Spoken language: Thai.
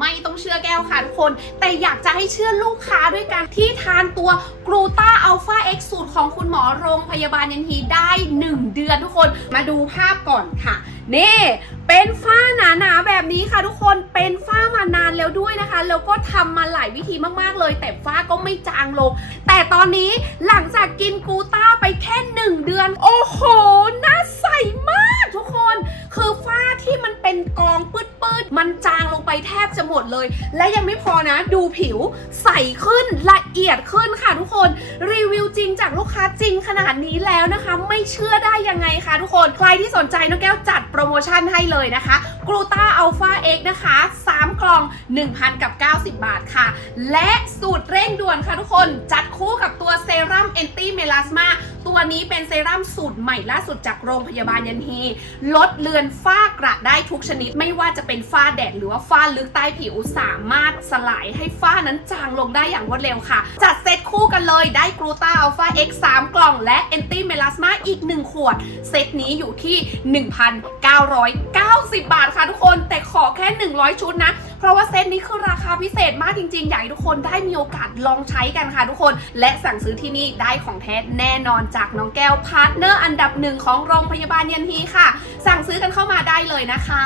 ไม่ต้องเชื่อแก้วค่ะทุกคน แต่อยากจะให้เชื่อลูกค้าด้วยกันที่ทานตัวกรูตาอัลฟาเอ็กสูตรของคุณหมอโรงพยาบาลยันทีได้ 1 เดือนทุกคนมาดูภาพก่อนค่ะ นี่ เป็นฝ้าหนาๆแบบนี้ค่ะทุกคนเป็นฝ้ามานานแล้วด้วยนะคะ แล้วก็ทำมาหลายวิธีมากๆเลย แต่ฝ้าก็ไม่จางลง แต่ตอนนี้หลังจากกินกรูต้าไปแค่หนึ่งเดือน โอ้โหหน้าใสมากทุกคน คือฝ้าที่มันเป็นกองปืด มันจางลงไปแทบจะหมดเลย และยังไม่พอนะ ดูผิวใสขึ้นละเอียดขึ้นค่ะทุกคนรี จากลูกค้าจริงขนาดนี้แล้วนะคะ ไม่เชื่อได้ยังไงคะทุกคนใครที่สนใจน้องแก้วจัดโปรโมชั่นให้เลยนะคะกลูตาอัลฟาเอ็กนะคะ 3 กล่อง 1,000กับ90 บาทค่ะ และสูตรเร่งด่วนค่ะทุกคนจัดคู่กับตัวเซรั่มแอนตี้เมลาสมาตัวนี้เป็นเซรั่มสูตรใหม่ล่าสุดจากโรงพยาบาลยันฮีลดเลือนฝ้ากระได้ทุกชนิด ไม่ว่าจะเป็นฝ้าแดดหรือว่าฝ้าลึกใต้ผิวสามารถสลายให้ฝ้านั้นจางลงได้อย่างรวดเร็วค่ะ จัดเซตคู่กันเลยได้กรูตาอัลฟา X 3 กล่องและแอนตี้เมลาสมาอีก 1 ขวด เซตนี้อยู่ที่ 1,990 บาทค่ะทุกคน แต่ขอแค่ 100 ชุดนะ เพราะว่าเซตนี้คือราคาพิเศษมากจริงๆ อยากให้ทุกคนได้มีโอกาสลองใช้กันค่ะทุกคน และสั่งซื้อที่นี่ได้ของแท้แน่นอนจากน้องแก้วพาร์ทเนอร์อันดับหนึ่งของโรงพยาบาลเยันฮีค่ะ สั่งซื้อกันเข้ามาได้เลยนะคะ